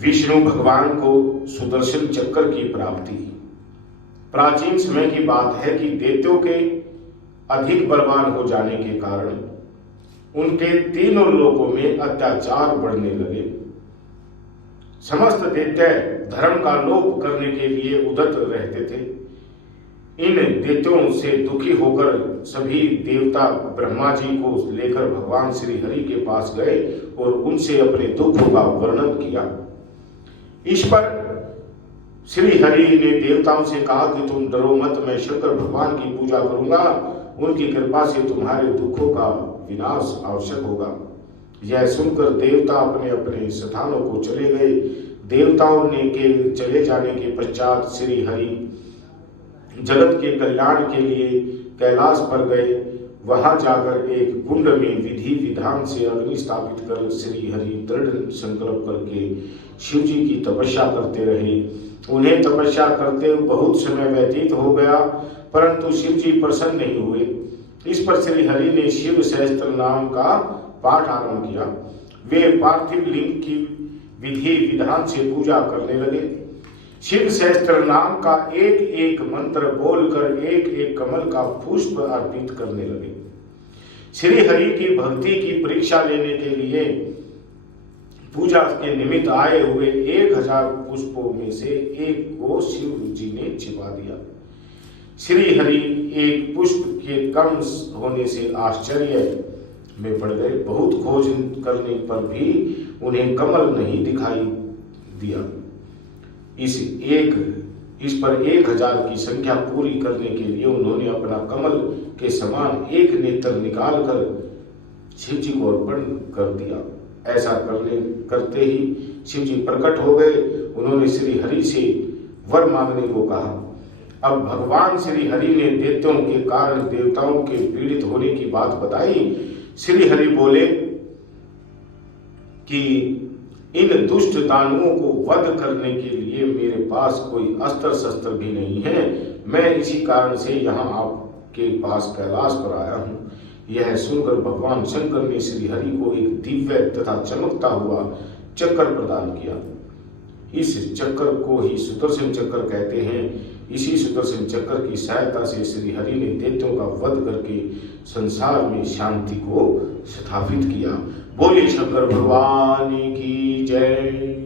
विष्णु भगवान को सुदर्शन चक्र की प्राप्ति। प्राचीन समय की बात है कि दैत्यों के अधिक बलवान हो जाने के कारण उनके तीनों लोकों में अत्याचार बढ़ने लगे। समस्त दैत्य धर्म का लोप करने के लिए उद्यत रहते थे। इन दैत्यों से दुखी होकर सभी देवता ब्रह्मा जी को लेकर भगवान श्री हरि के पास गए और उनसे अपने दुखों का वर्णन किया। इस पर श्री हरि ने देवताओं से कहा कि तुम डरो मत, मैं शंकर भगवान की पूजा करूंगा, उनकी कृपा से तुम्हारे दुखों का विनाश आवश्यक होगा। यह सुनकर देवता अपने अपने स्थानों को चले गए। देवताओं ने के चले जाने के पश्चात श्री हरि जगत के कल्याण के लिए कैलाश पर गए। वहां जाकर एक कुंड में विधि विधान से अग्नि स्थापित कर श्री हरि दृढ़ संकल्प करके शिव जी की तपस्या करते रहे। उन्हें तपस्या करते हुए बहुत समय व्यतीत हो गया, परंतु शिव जी प्रसन्न नहीं हुए। इस पर श्री हरि ने शिव सहस्त्र नाम का पाठ आरंभ किया। वे पार्थिव लिंग की विधि विधान से पूजा करने लगे। शिव सहस्त्र नाम का एक एक मंत्र बोलकर एक एक कमल का पुष्प अर्पित करने लगे। श्री हरि की भक्ति की परीक्षा लेने के लिए पूजा के निमित्त आए हुए 1000 पुष्पों में से एक को शिव जी ने छिपा दिया। श्री हरि एक पुष्प के कम होने से आश्चर्य में पड़ गए। बहुत खोज करने पर भी उन्हें कमल नहीं दिखाई दिया। इस पर 1000 की संख्या पूरी करने के लिए उन्होंने अपना कमल के समान एक नेत्र निकालकर शिव जी को अर्पण कर दिया। ऐसा करते ही शिव जी प्रकट हो गए। उन्होंने श्री हरि से वर मांगने को कहा। अब भगवान श्री हरि ने दैत्यों के कारण देवताओं के पीड़ित होने की बात बताई। श्री हरि बोले कि इन दुष्ट दानवों को वध करने के लिए मेरे पास कोई अस्त्र शस्त्र भी नहीं है। मैं इसी कारण से यहाँ आपके पास कैलाश पर आया हूँ। यह सुनकर भगवान शंकर ने श्री हरि को एक दिव्य तथा चमकता हुआ चक्र प्रदान किया। इस चक्र को ही सुदर्शन चक्र कहते हैं। इसी सुदर्शन चक्र की सहायता से श्री हरि ने दैत्यों का वध करके संसार में शांति को स्थापित किया। बोले शंकर भगवान की जय।